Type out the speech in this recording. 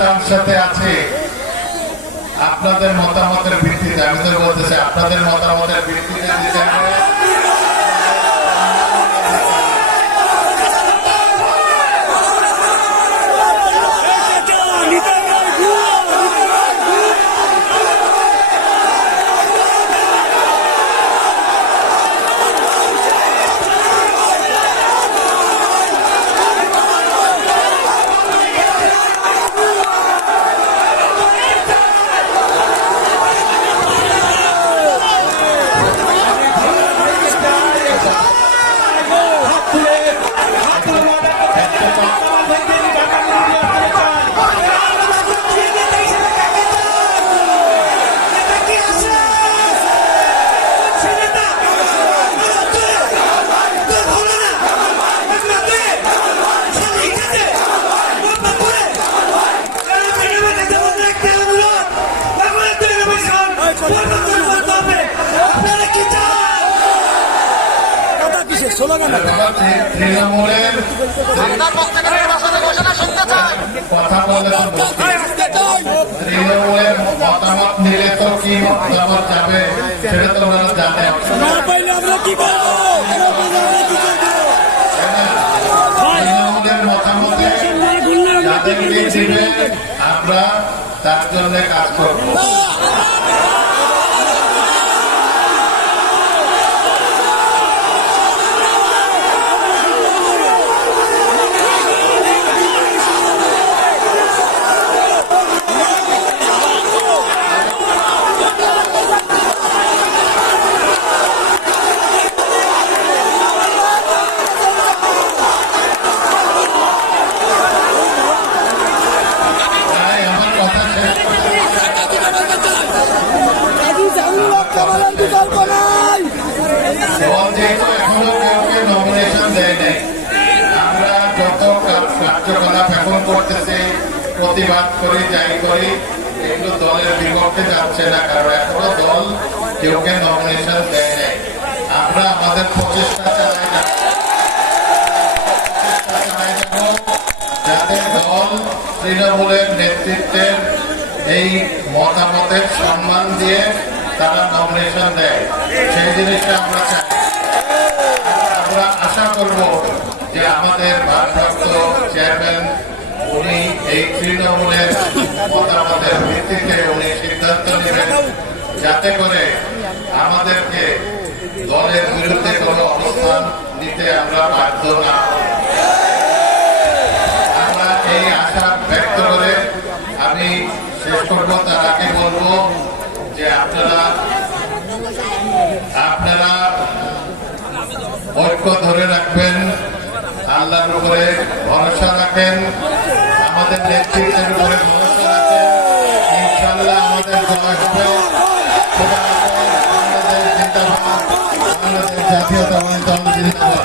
তার সাথে আছি। আপনাদের মতামতের ভিত্তিতে আমি তো বলতেছি আপনাদের মতামতের ভিত্তিতে মতামত নিলে তো কি মতামত যাবে সেটা তো আমরা তার জন্য কাজ করব তাই আমার কথা শেষ কাজী জামিল কামালের বিকল্প নাই দল যেহেতু এখনও কেউ কেউ নমিনেশন দেয় নাই আমরা যত কাজ- কার্যকলাপ এখন করতেছি, প্রতিবাদ করি, যাই করি, এগুলো দলের বিপক্ষে যাচ্ছে না, কারণ এখনও দল কেউ কেউ নমিনেশন দেয় নাই। আমরা আমাদের প্রচেষ্টা তৃণমূলের নেতৃত্বের এই মতামতের সম্মান দিয়ে তারা নমিনেশন দেয়। সেই জিনিসটা আমরা চাই। আমরা আশা করব যে আমাদের ভারপ্রাপ্ত চেয়ারম্যান উনি এই তৃণমূলের মতামতের ভিত্তিতে উনি সিদ্ধান্ত নেবেন যাতে করে আমাদেরকে দলের বিরুদ্ধে কোনো অবস্থান নিতে আমরা বাধ্য না আমরা এই আশা ব্যক্ত করে আমি শেষ করব তার বলব যে আপনারা আপনারা ঐক্য ধরে রাখবেন, আল্লাহর উপরে ভরসা রাখেন। আমাদের নেতৃত্বের উপরে ভরসা আছে। ইনশাল্লাহ আমাদের জয় হবে। বাংলাদেশ জিন্দাবাদ। বাংলাদেশ জাতীয়তাবাদী দল জিন্দাবাদ।